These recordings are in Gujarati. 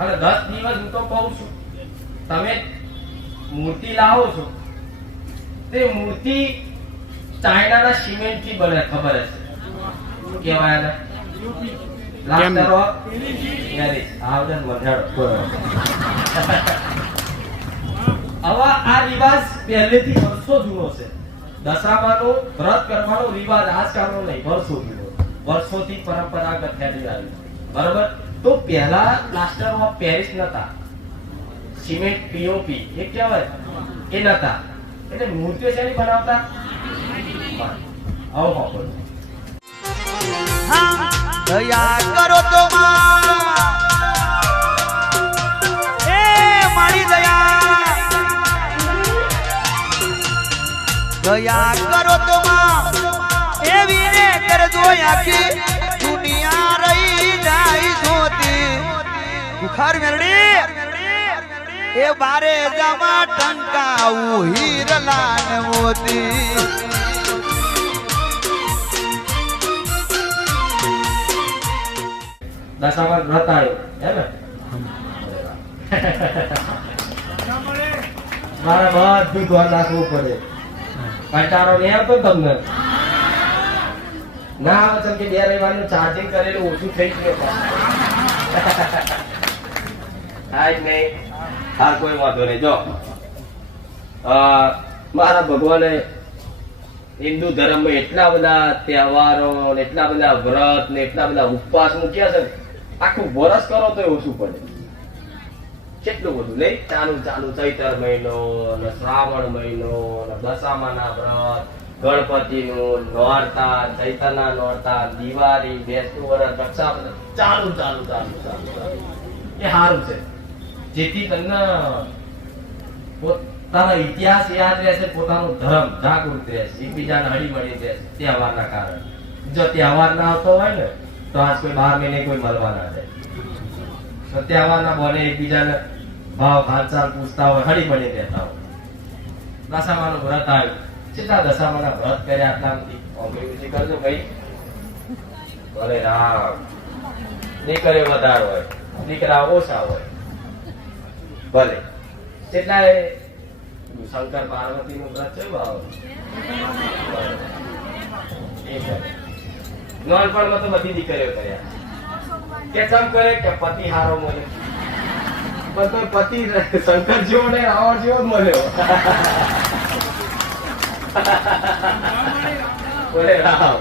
અને 10 દિવસ હું તો કહું છું, તમે મૂર્તિ લાવો છો તે મૂર્તિ ચાઇનાના સિમેન્ટ થી બને, ખબર હશે શું કહેવાય એને? લાસ્ટર ઓફ પેરિસ. આવડે મજાડો. હવે આ રિવાજ પહેલેથી વર્ષો જૂનો છે. દશામાનો વ્રત કરવાનો રિવાજ આજકાલનો નહીં, વર્ષો જૂનો, વર્ષોથી પરંપરાગત હેડી આવી. બરોબર? તો પહેલા પ્લાસ્ટર ઓફ પેરિસ નતા, સિમેન્ટ પીઓપી એ કહેવાય એ નતા, એટલે મૂર્તિઓ શેની બનાવતા? આવો મોકો દયા કરો તો એ મારી દયા કરો તો એવી ને કરજો આખી દુનિયા રહી જાય જોતી. બુખાર મેરડી એ બારે જમા ટંકાવું હીરલાન મોતી. દશામાં વ્રત આવ્યો હે ને, મારે બધું ધ્યાન રાખવું પડે. કંટાળો નહીં આવતો તમને? ના આવે છે કે 2 રવિવારનું ચાર્જિંગ કરેલું ઓછું થઈ ગયું થાય જ નહીં. હા, કોઈ વાંધો નહીં. જો મારા ભગવાને હિન્દુ ધર્મમાં એટલા બધા તહેવારો, એટલા બધા વ્રત ને એટલા બધા ઉપવાસ મૂક્યા છે, આખું વરસ કરો તો ઓછું પડે. કેટલું બધું નહીં, ચાલુ ચૈતર મહિનો ને શ્રાવણ મહિનો ને દશામાના વ્રત, ગણપતિનું નોરતા, ચૈતરના નોરતા, દિવાળી, બેસતું વરસ, રક્ષાબંધન, ચાલુ એ સારું છે. જેથી તમને પોતાનો ઇતિહાસ યાદ રહેશે, પોતાનો ધર્મ જાગૃત રહેશે, એકબીજાને હળી મળી રહેશે તહેવારના કારણે. જો તહેવાર ના આવતો હોય ને તો આજ કોઈ 12 મહિને કોઈ મળવા ના જાય. તો તહેવારના બોને એકબીજાને ભાવ હાલચાલ પૂછતા હોય, હળી મળી રહેતા હોય. દશામાનું વ્રત આવ્યું, કેટલા દશામાના વ્રત કર્યા આટલામાંથી કોમ્પ્યુટર કરજો ભાઈ. ભલે રામ, દીકરે વધારે હોય, દીકરા ઓછા હોય, ભલે કેટલાય. શંકર પાર્વતી નું વ્રત છે ભાવ. નાનપણમાં તો બધી દીકરીઓ કર્યા. કે ચમ કરે કે પતિ હારો મળે, પણ તો પતિ શંકર જેવો ને રાવણ જેવો જ મળ્યો. બોલે રામ,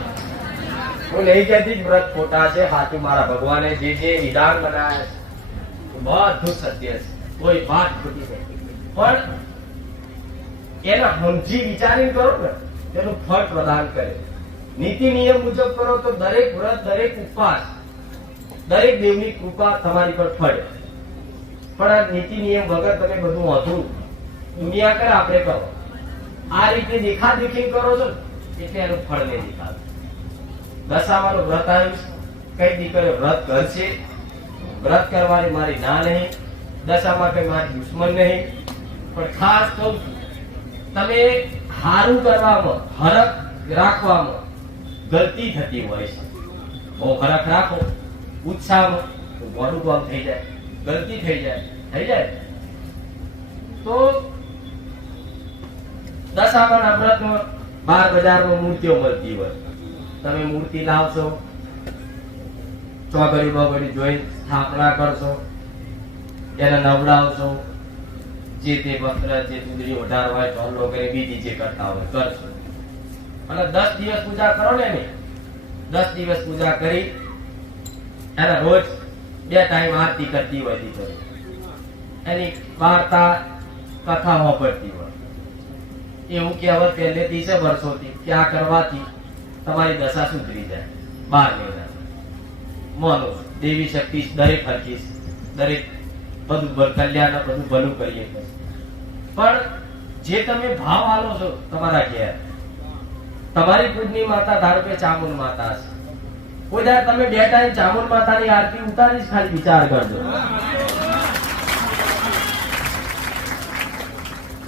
હું નહીં કહેતી વ્રત ખોટા છે, સાચું મારા ભગવાને જે વિધાન બનાવ્યા છે બધું સત્ય છે, કોઈ વાત ખોટી નથી. પણ એના સમજી વિચારી કરો ને તેનું ફળ પ્રદાન કરે. નીતિ નિયમ મુજબ કરો તો દરેક વ્રત, દરેક ઉપવાસ, દરેક દેવની કૃપા તમારી પર ફળે. પણ આ નીતિ નિયમ વગર તમે બધું અધૂરું દુનિયા કરે, આપણે કરો આ રીતે દેખાદેખી કરો છો એટલે એનું ફળ નહીં દેખાતું. દશામાનું વ્રત આવ્યું, કઈ દીકરીઓ વ્રત કરશે. વ્રત કરવાની મારી ના નહીં, દશામાં કઈ મારી દુશ્મન નહીં, પણ ખાસ તો તમે હારું કરવામાં, હરખ રાખવામાં ગલતી થતી હોય છે. બહુ હરખ રાખો ઉત્સાહમાં તો મોડું કામ થઈ જાય, ગલતી થઈ જાય તો દશામાના વ્રતમાં બહાર બજારમાં મૂર્તિઓ મળતી હોય, તમે મૂર્તિ લાવશો, ચોગડી બગડી જોઈ સ્થાપના કરશો, એને નવડાવશો, જે તે વસ્ત્ર, જે ચૂંદડી ઓઢારવા, ઢોલો કરી બીજી જે કરતા હોય કરશો. અને 10 દિવસ પૂજા કરો ને, 10 દિવસ પૂજા કરી એને રોજ 2 ટાઈમ આરતી કરતી હોય દીકરી, એની વાર્તા કથા વાપરતી હોય. એવું કહેવત પહેલેથી છે વર્ષોથી કે આ કરવાથી તમારી દશા સુધરી જાય. 12 મહિના માનો દેવી શક્તિ દરેક હરકી, દરેક બધું કલ્યાણ, બધું ભલું કરીએ. પણ જે તમે ભાવ આલો છો તમારા ઘેર, તમારી પૂજની માતા ધારો કે ચામુંડ માતા છે, કોઈ દર તમે 2 ટાઈમ ચામુંડ માતાની આરતી ઉતારી ખાલી વિચાર કરજો.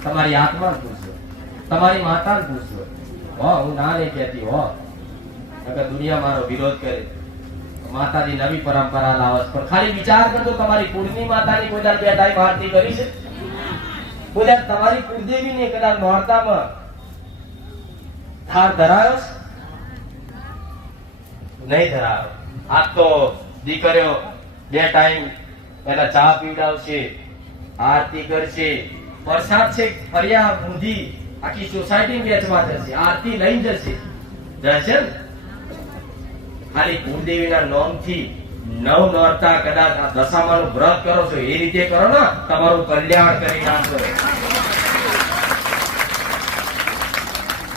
તમારી આત્મા પૂછજો, તમારી માતા પૂછજો. હું ના નહીં કહેતી હો, અગર દુનિયા મારો વિરોધ કરે માતાજી નવી પરંપરા લાવે છે. પણ ખાલી વિચાર કરજો, તમારી કુળની માતાની કોઈ દાડ બે ટાઈમ આરતી કરી છે? કોઈ દાડ તમારી કુળદેવીને કદાચ નોરતામાં થાળ ધરાયો છે? નહીં ધરાયો. આ તો દીકરીઓ બે ટાઈમ પહેલા ચા પીવડાવશે, આરતી કરશે, પ્રસાદ છે ફરિયા ઊંધી આખી સોસાયટી વેચવા જશે, આરતી લઈને જશે ને? ખાલી કુળદેવીના નામથી નવ નોરતા કદાચ આ દશામાનું વ્રત કરો છો, એ રીતે કરો ને, તમારું કલ્યાણ કરી નાખો.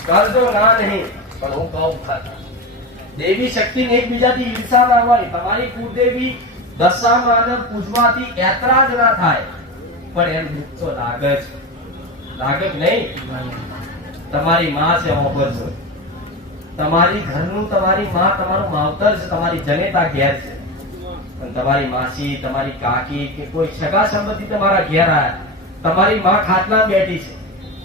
કરજો ના નહીં, પણ હું કહું ખાતા દેવી શક્તિ એકબીજાથી ઈર્ષા ના હોય. તમારી કુળદેવી દશામાને પૂજવાથી યાત્રા જ ના થાય, પણ એમ દુઃખ તો લાગે જ. લાગે જ નહીં? તમારી માં છે, ઓપરજો. તમારી ઘરનું તમારી માં તમારું માવતર છે, તમારી જનેતા ઘેર છે. પણ તમારી માસી, તમારી કાકી કે કોઈ સગા સંબંધી તમારા ઘેર આયા, તમારી માં ખાટલા બેઠી છે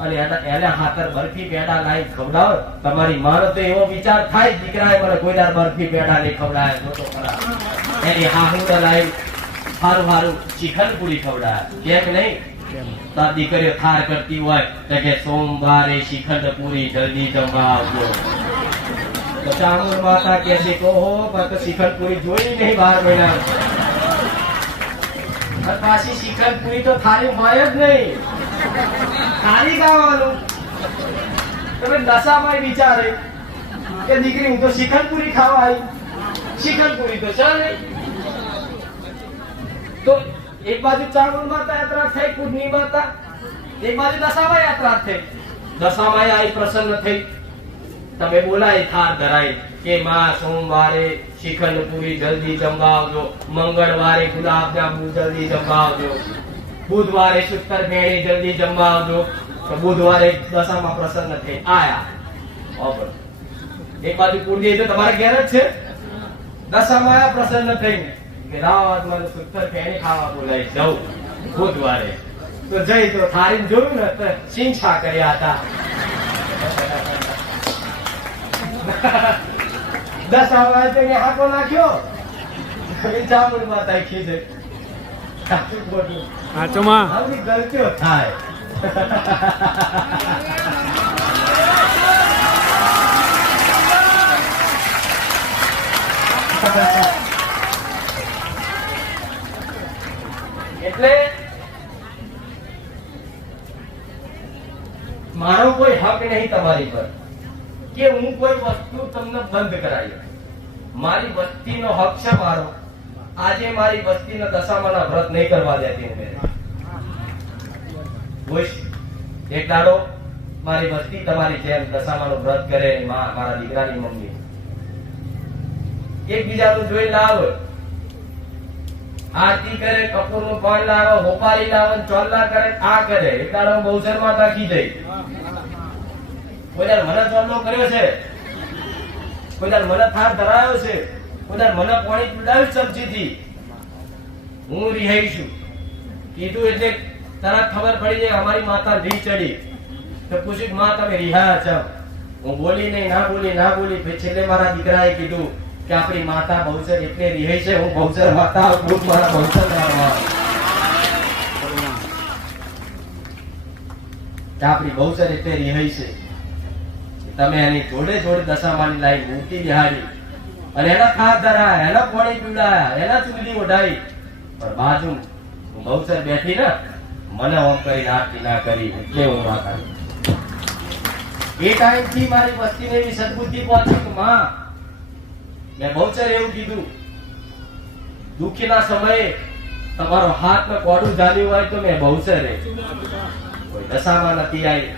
અને એને હાથર બરફી પેડા લાવી ખવડાવે, તમારી માનો તો એવો વિચાર થાય દીકરાએ મને કોઈ દાર બરફી પેડા નહીં ખવડાવે તો ખરા. એની હાહુડા લાવી સારું સારું શ્રીખંડ પૂરી ખવડાવે, કેમ નહીં? તો આ દીકરીઓ થાર કરતી હોય તો કે સોમવારે શ્રીખંડ પૂરી જલ્દી જમવા આવજો. તો ચામુંડ માતા કે છે કહો પણ તો શ્રીખંડ પૂરી જોઈ નહીં 12 મહિના. અને પાછી શ્રીખંડ પૂરી તો થાળી હોય જ નહીં, થાળી ખાવાનું. તમે દશામાં વિચારે કે દીકરી હું તો શ્રીખંડ પૂરી ખાવા આવી, શ્રીખંડ પૂરી તો છે નહીં. તો એક બાજુ ચામુંડ માતા યાત્રા થઈ, કુળની માતા, એક બાજુ દશામાં યાત્રા થઈ. દશામાં આવી પ્રસન્ન થઈ, તમે બોલાય થાર ધરાય કે માં સોમવારે શ્રીખંડ પૂરી જલ્દી જમવા આવજો, મંગળવારે ગુલાબ જાંબુ જલ્દી જમવા આવજો, બુધવારે સુતર ફેણી જલ્દી જમવા આવજો. તો બુધવારે દશામાં પ્રસન્ન થઈ આયા. એક બાજુ કુળદેવી તો તમારા ઘેર જ છે, દશામાં આયા પ્રસન્ન થઈને કે રાત મને સુતર ફેણી ખાવા બોલાય જાઉં બુધવારે. તો જઈ તો થાળી જોયું ને તો સિંછા કર્યા હતા. દશામાં તો હાકો નાખ્યો, ચામુંડ માતા ખીજે. આવી ગલતીઓ થાય. એટલે મારો કોઈ હક નહીં તમારી પર કે હું કોઈ વસ્તુ તમને બંધ કરાવી. મારી વસ્તીનો હક છે મારો. આજે મારી વસ્તીને દશામાના વ્રત નહીં કરવા દેતી હું. એક દાડો મારી વસ્તી તમારી જેમ દશામાનું વ્રત કરે, માં મારા દીકરાની મમ્મી એકબીજાનું જોઈ લાવે, આરતી કરે, કપૂરનું પાન લાવે, હોપારી લાવે, ચોલ્લા કરે, આ કરે. એક દાડો બહુચર માતા ખીજાઈ. કોઈ દર મને ચોલ્લો કર્યો છે, કોઈ દર મને થાર ધરાયો છે, કોઈ દર મને પાણી પીવડાવ્યું સબ્જીથી. હું રિહાઈ છું કીધું એટલે તરત ખબર પડી જાય અમારી માતા રી ચડી. તો પૂછ્યું માં તમે રિહાયા છો? હું બોલી નહીં, ના બોલી. પછી છેલ્લે મારા દીકરાએ કીધું કે આપણી માતા બહુચર એટલે રિહાઈ છે, હું બહુચર માતા મારા બહુચર આપણી બહુચર એટલે રિહાઈ છે. તમે એની જોડે જોડે દશામાની લાઈ મૂકી બિહારી અને એના ખાસ ધરાયા, એના પાણી પીવડાયા, એના ચૂંદડી ઓઢાઈ. પણ બાજુ બહુચર બેઠી ને મને ઓમ કરી આરતી ના કરી એટલે હું માતા. એ ટાઈમ થી મારી વસ્તીને એવી સદબુદ્ધિ પહોંચી કે માં મેં બહુચર એવું કીધું દુઃખીના સમયે તમારો હાથ ને કોડું જામ્યું હોય તો મેં બહુચરે. કોઈ દશામાં નથી આવી,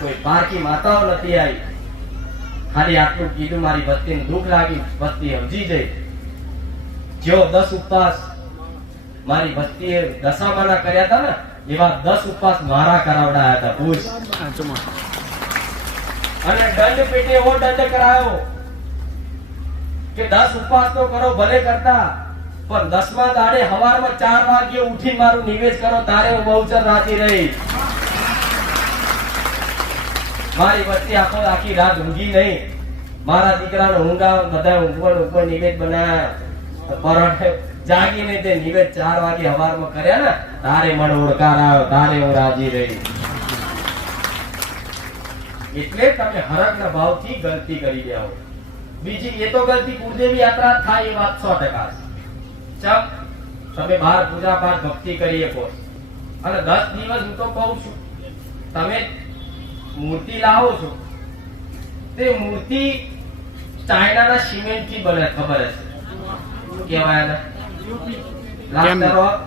કોઈ પારકી માતાઓ નથી આવી. ખાલી આટલું કીધું, મારી વસ્તીને દુઃખ લાગી, વસ્તી સમજી જઈ. જેવો 10 ઉપવાસ મારી વસ્તીએ દશામાના કર્યા હતા ને એવા 10 ઉપવાસ મારા કરાવડાયા હતા. પૂછ. અને દંડ પેટે એવો દંડ કરાયો કે 10 ઉપવાસ તો કરો ભલે કરતા, પણ 10મા દાડે સવારમાં 4 વાગે ઉઠી મારું નિવેદ કરો તારે હું બહુચર રાતી રહી. મારી વસ્તી આખી રાત ઊંઘી નહીં. મારા દીકરાને ઊંઘા બધા ઊંઘવા નિવેદ બનાયા પરોઠે જાગીને તે નિવેદ 4 વાગે સવારમાં કર્યા ને તારે મને ઓળકાર આવ્યો, તારે હું રાજી રહી. એટલે તમે હરકના ભાવથી ગલતી કરી રહ્યા હો. બીજી એ તો ગલતી કુળદેવી યાત્રા થાય એ વાત 100% છે. તમે બહાર પૂજા પાઠ ભક્તિ કરી શકો અને 10 દિવસ હું તો કહું છું તમે મૂર્તિ લાવો છો તે મૂર્તિ ચાઇનાના સિમેન્ટ થી બને, ખબર હશે શું કહેવાય એને? Plaster of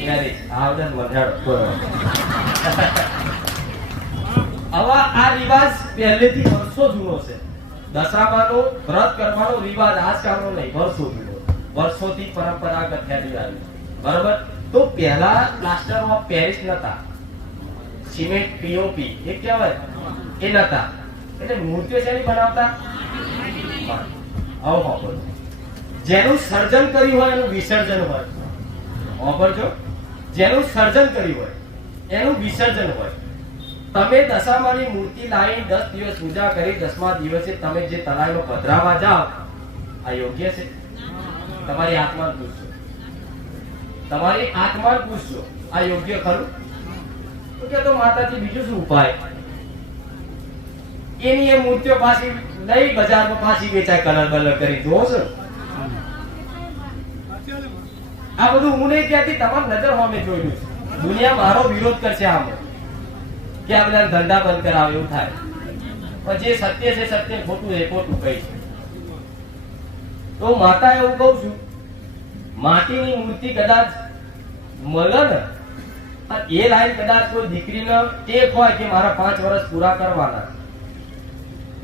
Paris. આવડે મજાડો. હવે આ રિવાજ પહેલેથી વર્ષો જૂનો છે. દશરામાનો વ્રત કરવાનો રિવાજ આજકાલનો નહીં, વર્ષો જૂનો, વર્ષોથી પરંપરાગત થયેલી આવી. બરોબર? તો પહેલા પ્લાસ્ટર ઓફ પેરિસ નતા, સિમેન્ટ પીઓપી એ કહેવાય એ નતા. એટલે મૂર્તિઓ શેની બનાવતા? આવો જેનું સર્જન કર્યું હોય એનું વિસર્જન હોય. વાપરજો, જેનું સર્જન કર્યું હોય એનું વિસર્જન હોય. તમે દશામાની મૂર્તિ લાવી 10 દિવસ પૂજા કરી 10મા દિવસે તમે જે તળાવમાં પધરાવા જાઓ, આ યોગ્ય છે? તમારી આત્માને પૂછજો, તમારી આત્માને પૂછજો આ યોગ્ય ખરું? તો કે તો માતાજી બીજું શું ઉપાય? એની એ મૂર્તિઓ પાછી લઈ બજારમાં પાછી વેચાય, કલર બલર કરી જોવો છો. આ બધું હું નહીં કહેતી, તમારી નજર સામે જોયેલું છે. દુનિયા મારો વિરોધ કરશે આમ કે આ બધા ધંધા બંધ કરાવે એવું થાય. પણ જે સત્ય છે સત્ય, ખોટું છે ખોટું કહી છે. તો માતા એવું કહું છું, માટીની મૂર્તિ કદાચ મળે ને એ લાઈન કદાચ કોઈ દીકરીને ટેક હોય કે મારા 5 વર્ષ પૂરા કરવાના,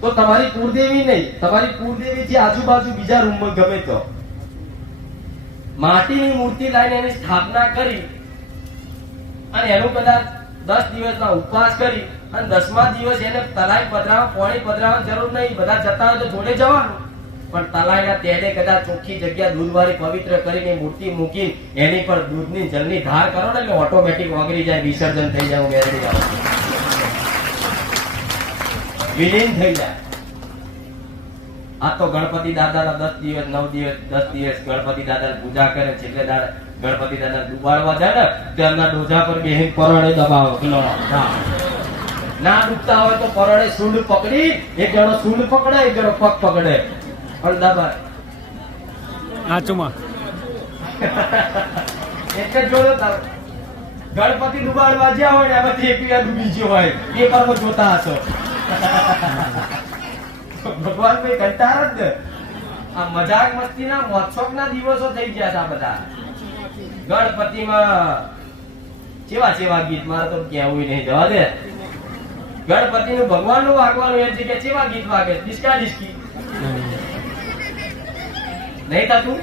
તો તમારી કુળદેવી નહીં, તમારી કુળદેવી જે આજુબાજુ બીજા રૂમમાં ગમે તો માટીની મૂર્તિ લાઈને એની સ્થાપના કરી અને એનું કદાચ 10 દિવસના ઉપવાસ કરી અને 10મા દિવસ એને તલાઈ પધરાવા પાણી પધરાવાની જરૂર નહીં, બધા જતા હોય તો જોડે જવાનું, પણ તલાઈના તેડે કદાચ ચોખ્ખી જગ્યા દૂધવાળી પવિત્ર કરીને મૂર્તિ મૂકી એની પર દૂધની જલની ધાર કરો ને એટલે ઓટોમેટિક ઓગળી જાય, વિસર્જન થઈ જાય, મેરડી આવે, વિલીન થઈ જાય. આ તો ગણપતિ દાદાના 10 દિવસ 9 દિવસ 10 દિવસ ગણપતિ દાદાની પૂજા કરે, છેલ્લે દાડા ગણપતિ દાદા ડુબાડવા જાય ને તેમના ડોજા પર બેહીને પરોડે દબાવો. ના ડૂબતા હોય તો પરોડે સૂંડ પકડી, એક જણો સૂંડ પકડે, એક જણો પગ પકડે અને દબાય. એક જ જોડો ગણપતિ ડુબાડવા જ્યાં હોય ને એમાંથી એક ડૂબી ગયો હોય, પેપરમાં જોતા હશો. ભગવાન ભાઈ કંટાળ જ ને. આ મજાક મસ્તીના મોત્સવના દિવસો થઈ ગયા છે આ બધા. ગણપતિમાં ચેવા ગીત, મારે તો કેવું નહીં, જવા દે. ગણપતિનું ભગવાનનું વાગવાનું એમ છે કે ચેવા ગીત વાગે, ડિસ્કા ડિસ્કી નહીં થતું.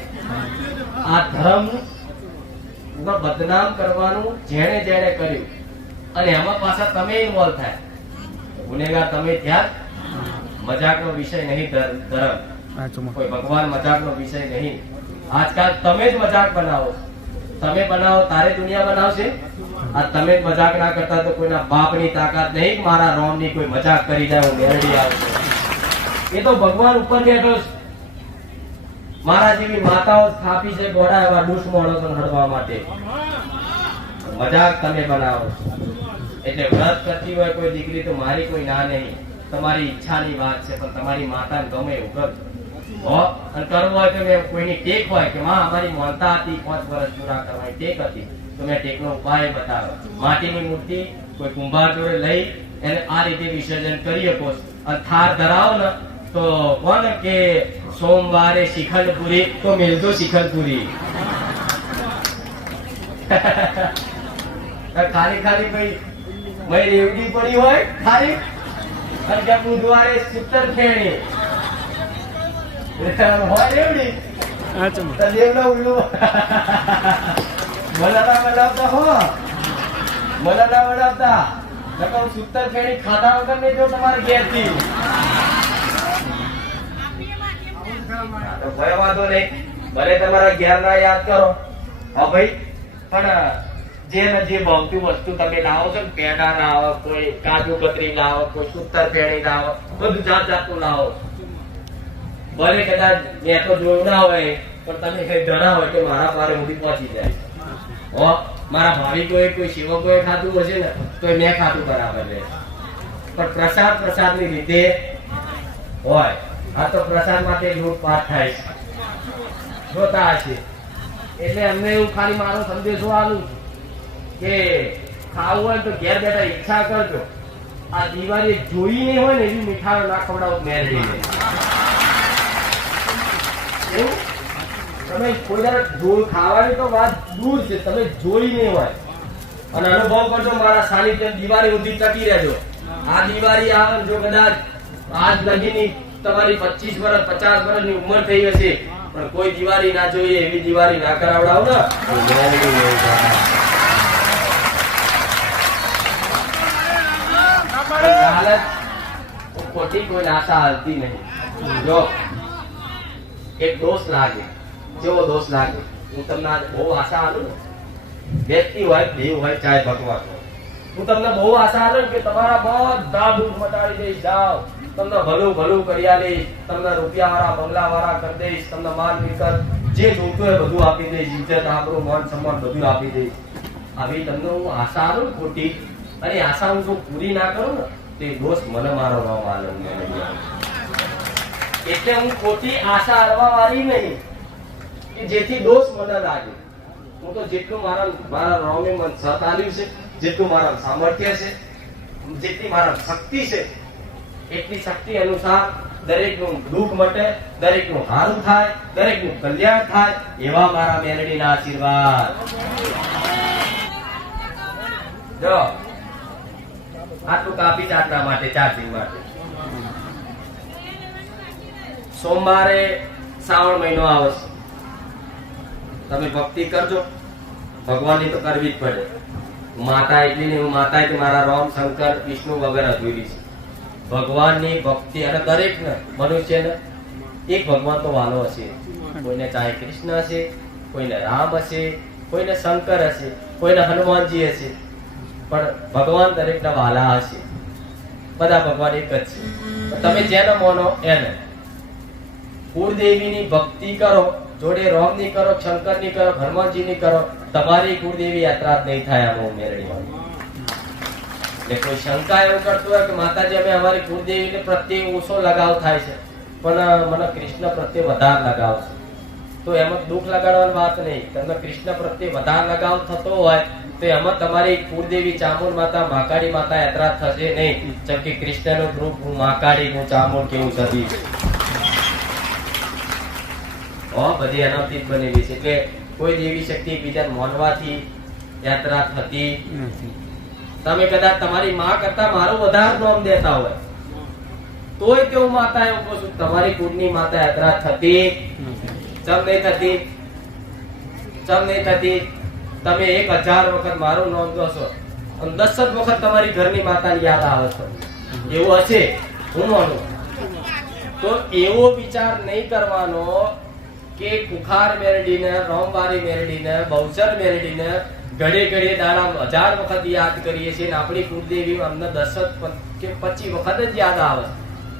આ ધર્મ બદનામ કરવાનું જેણે જેણે કર્યું અને એમાં પાછા તમે ઇન્વોલ્વ થાય, ગુનેગાર તમે થયા. મજાકનો વિષય નહીં ધર્મ, કોઈ ભગવાન મજાકનો વિષય નહીં. આજકાલ તમે જ મજાક બનાવો, તમે બનાવો તારે દુનિયા બનાવશે. આ તમે જ મજાક ના કરતા તો કોઈના બાપની તાકાત નહીં મારા રોમની કોઈ મજાક કરી જાય હું મેરડી આવશે. એ તો ભગવાન ઉપર બેઠો છે. મારા જેવી માતાઓ સ્થાપી છે ગોડા એવા દુશ્મનો હડવા માટે. મજાક તમે બનાવો છો. એટલે વ્રત કરતી હોય કોઈ દીકરી તો મારી કોઈ ના નહીં, તમારી ઈચ્છાની વાત છે, પણ તમારી માતાને ગમે એવું કરજો. અને કરવું હોય તો મેં કોઈની ટેક હોય કે માં અમારી માનતા હતી 5 વર્ષ પૂરા કરવાની ટેક હતી, તો મેં ટેકનો ઉપાય બતાવ્યો. માટીની મૂર્તિ કોઈ કુંભાર જોડે લઈ એને આ રીતે વિસર્જન કરી શકો. અને થાર ધરાવો ને તો કોને કે સોમવારે શિખંડપુરી તો મેલતો શિખંડપુરી. ખાલી ખાલી ભાઈ મય રેવડી પડી હોય ખાલી, અને કે બુધવારે સૂતર ફેણી હોય રેવડી દેવના ઉલ્લુ મલાના બનાવતા હો, મલાના બનાવતા નકર સૂતર ફેણી ખાધા વગર નહીં જો તમારે ઘેરથી. ભય વાંધો નહીં, ભલે તમારા ઘેરના યાદ કરો. હા ભાઈ, પણ જે ભાવતી વસ્તુ તમે લાવો છો, પેડા લાવો, કોઈ કાજુ કતરી લાવો, કોઈ સૂતર ફેણી લાવો, બધું જાત જાતનું લાવો. ભલે કદાચ મેં તો જોયું ના હોય પણ તમે કઈ જણા હોય કે મારા પારે સુધી પહોંચી જાય હો મારા ભાવિકોએ કોઈ સેવકોએ ખાતું હશે ને તો મેં ખાતું બરાબર છે પણ પ્રસાદ ની રીતે હોય આ તો પ્રસાદ માટે લૂંટપાટ થાય છે જોતા હશે એટલે અમને એવું ખાલી મારો સંદેશો આલું કે ખાવું હોય તો ઘેર બેઠા ઈચ્છા કરજો આ દિવાળી જોઈ નહીં હોય ને એવી મીઠાઈ ના ખવડાવો મેરડીને એવું તમે કોઈ દર જોઈ ખાવાની તો વાત દૂર છે તમે જોઈ નહીં હોય અને અનુભવ કરજો મારા સાનિધ્ય દિવાળી સુધી ટકી રહેજો આ દિવાળી આવે જો કદાચ આજ લગીની તમારી 25 વર્ષ 50 વર્ષની ઉંમર થઈ હશે પણ કોઈ દિવાળી ના જોઈએ એવી દિવાળી ના કરાવડાવો ને હાલત ખોટી કોઈ આશા હાલતી નહીં જો એક દોષ લાગે જેવો દોષ લાગે હું તમને બહુ આશા આલું ને વ્યક્તિ હોય દેવ હોય ચાહે ભગવાન હું તમને બહુ આશા આલું કે તમારા બધા દુઃખ મટાડી દઈશ જાઓ તમને ભલું કરી આલીશ તમને રૂપિયા વાળા બંગલા વાળા કરી દઈશ તમને માલ મિલકત જે જોતું હોય બધું આપી દઈશ ઇજ્જત આપણું માન સન્માન બધું આપી દઈશ આવી તમને હું આશા આલું ખોટી અને આશા હું જો પૂરી ના કરું ને તે દોષ મને મારો ન માલુમ એટલે હું ખોટી આશા આલવા વાળી નહીં કે જેથી દોષ મને લાગે હું તો જેટલું મારા રોમે મન સત આલ્યું છે જેટલું મારા સામર્થ્ય છે જેટલી મારા શક્તિ છે એટલી શક્તિ અનુસાર દરેકનું દુઃખ મટે દરેકનું સારું થાય દરેકનું કલ્યાણ થાય એવા મારા મેલડીના આશીર્વાદ જો આટલું કાપી ચાટના માટે ચાર્જિંગ માટે સોમવારે શ્રાવણ મહિનો આવે છે તમે ભક્તિ કરજો ભગવાનની તો કરવી જ પડે માતા એટલી નહીં હું માતા કે મારા રામ શંકર વિષ્ણુ વગેરે અધૂરી છે ભગવાનની ભક્તિ અને દરેક ને મનુષ્યને એક ભગવાન તો વાલો હશે કોઈને ચાહે કૃષ્ણ હશે કોઈને રામ હશે કોઈને શંકર હશે કોઈને હનુમાનજી હશે પણ ભગવાન દરેકના વાલા હશે બધા ભગવાન એક જ છે તમે જેને માનો એને કુળદેવીની ભક્તિ કરો જોડે રામની કરો શંકરની કરો હનુમાનજીની કરો તમારી કુળદેવી યાત્રા જ નહીં થાય આમ મેરડીમાં એટલે કોઈ શંકા એવું કરતું હોય કે માતાજી અમે અમારી કુળદેવીને પ્રત્યે ઓછો લગાવ થાય છે પણ મને કૃષ્ણ પ્રત્યે વધારે લગાવ છે તો એમાં દુઃખ લગાડવાની વાત નહીં તમને કૃષ્ણ પ્રત્યે વધારે લગાવ થતો હોય તો એમાં તમારી કુળદેવી ચામુંડ માતા મહાકાળી માતા યાત્રા થશે નહીં જેમ કે કૃષ્ણનું રૂપ હું મહાકાળી હું ચામુંડ કેવું સદી બધી એનાથી જ બનેલી છે કે કોઈ દેવી શક્તિ બીજા માનવાથી યાત્રા થતી તમે કદાચ તમારી માં કરતા મારું વધારે નામ દેતા હોય તોય કેવું માતા એવું કહું છું તમારી કુળની માતા યાત્રા થતી ચમ નહીં થતી તમે 1000 વખત મારું નામ દોશો અને 10 વખત તમારી ઘરની માતાની યાદ આવે છે એવું હશે હું માનું તો એવો વિચાર નહીં કરવાનો કે કુખાર મેરડીને રોમવારી મેરડીને બહુચર મેરડીને ઘડે દાડા 1000 વખત યાદ કરીએ છીએ ને આપણી કુળદેવી અમને 10 કે 25 વખત જ યાદ આવે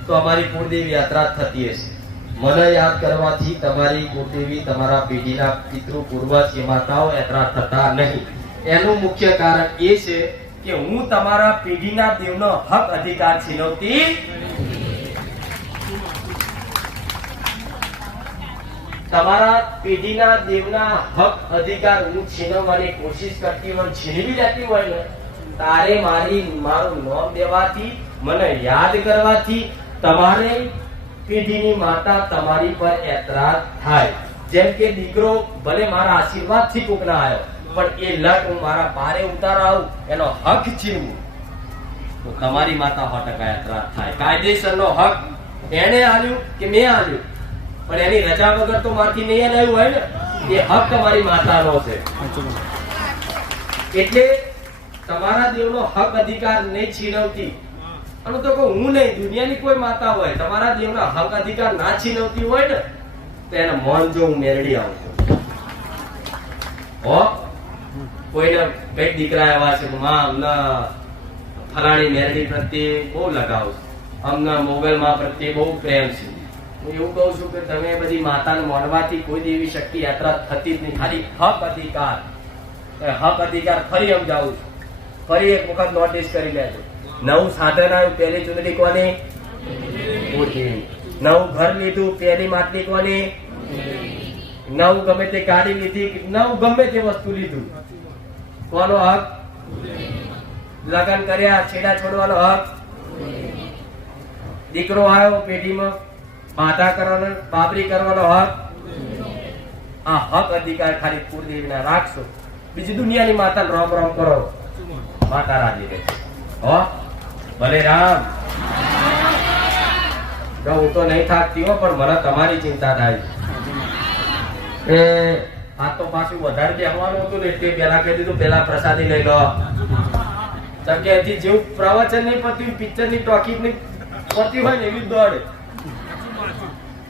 તો અમારી કુળદેવી યાત્રા થતી હશે મને યાદ કરવાથી તમારી કુળદેવી તમારા પેઢીના પિતૃ પૂર્વજ કે માતાઓ યાત્રા થતા નહીં એનું મુખ્ય કારણ એ છે કે હું તમારા પેઢીના દેવનો હક અધિકાર છીનવતી તમારા પેઢીના દેવના હક અધિકાર હું છીનવવાની કોશિશ કરતી હોય છીનવી લેતી હોય ને તારે મારું નામ દેવાથી મને યાદ કરવાથી તમારે પેઢીની માતા તમારી પર એતરાજ થાય જેમ કે દીકરો ભલે મારા આશીર્વાદ થી કોક ના આવ્યો પણ એ લટ હું મારા પારે ઉતારાવું એનો હક છીનવું તો તમારી માતા 100% એતરાજ થાય કાયદેસરનો હક એને આલ્યું કે મેં આલ્યું પણ એની રજા વગર તો મારથી નહીં આવ્યું હોય ને એ હક તમારી માતાનો છે એટલે તમારા દેવનો હક અધિકાર નહીં છીનવતી અને તો હું નહીં દુનિયાની કોઈ માતા હોય તમારા દેવના હક અધિકાર ના છીનવતી હોય ને તો એને મન જો હું મેરડી આવું છું કોઈને કઈક દીકરા એવા છે માં અમને ફલાણી મેરડી પ્રત્યે બહુ લગાવ છે અમને મોબાઈલમાં પ્રત્યે બહુ પ્રેમ છે હું એવું કહું છું કે તમે બધી માતાને માનવાથી કોઈ દેવી શક્તિ યાત્રા થતી જ નહીં. ખાલી હક અધિકાર, હક અધિકાર ફરી સમજાવું છું. ફરી એક વખત નોટિસ કરી લેજો. નવું સાધન આવ્યું, પહેલી ચૂંટણી કોની? મોદીની. નવું ઘર લીધું, પહેલી માટલી કોની? નવું ગમે તે ગાડી લીધી, નવું ગમે તે વસ્તુ લીધું, કોનો હક? લગ્ન કર્યા, છેડા છોડવાનો હક. દીકરો આવ્યો પેઢીમાં, બાધા કરવાનો, બાબરી કરવાનો હક. આ હક અધિકાર ખાલી કુળદેવીના રાખશો, બીજી દુનિયાની માતા રોમ રોમ કરો, માતા રાજી રહે. હો ભલે રામ. હું તો નહીં થાકતી હો, પણ મને તમારી ચિંતા થાય. એ આ તો પાછું વધારે બેહવાનું હતું ને એટલે પેલા કહી દીધું, પેલા પ્રસાદી લઈ લો. જગ્યાએથી જેવું પ્રવચન નહીં પત્યું, પિક્ચર ની ટોકીજ ની પતી હોય ને એવી જ દોડે.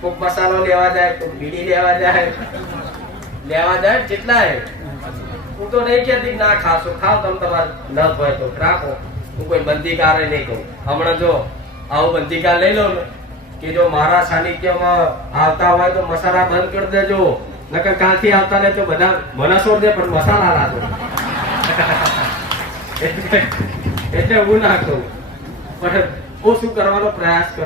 કોક મસાલો લેવા જાય, કોક બીડી લેવા જાય, જેટલા હું તો નહીં કહેતી ના ખાશો, ખાવ તમે તમારે ન હોય તો રાખો. હું કોઈ બંધીકાર નહીં કહું. હમણાં જો આવું બંધીકાર લઈ લો ને કે જો મારા સાનિધ્યમાં આવતા હોય તો મસાલા બંધ કરી દેજો, નકર કાલથી આવતા ને તો બધા મને છોડ દે પણ મસાલા રાખો. એટલે હું ના કહું, પણ ઓછું કરવાનો પ્રયાસ કરું.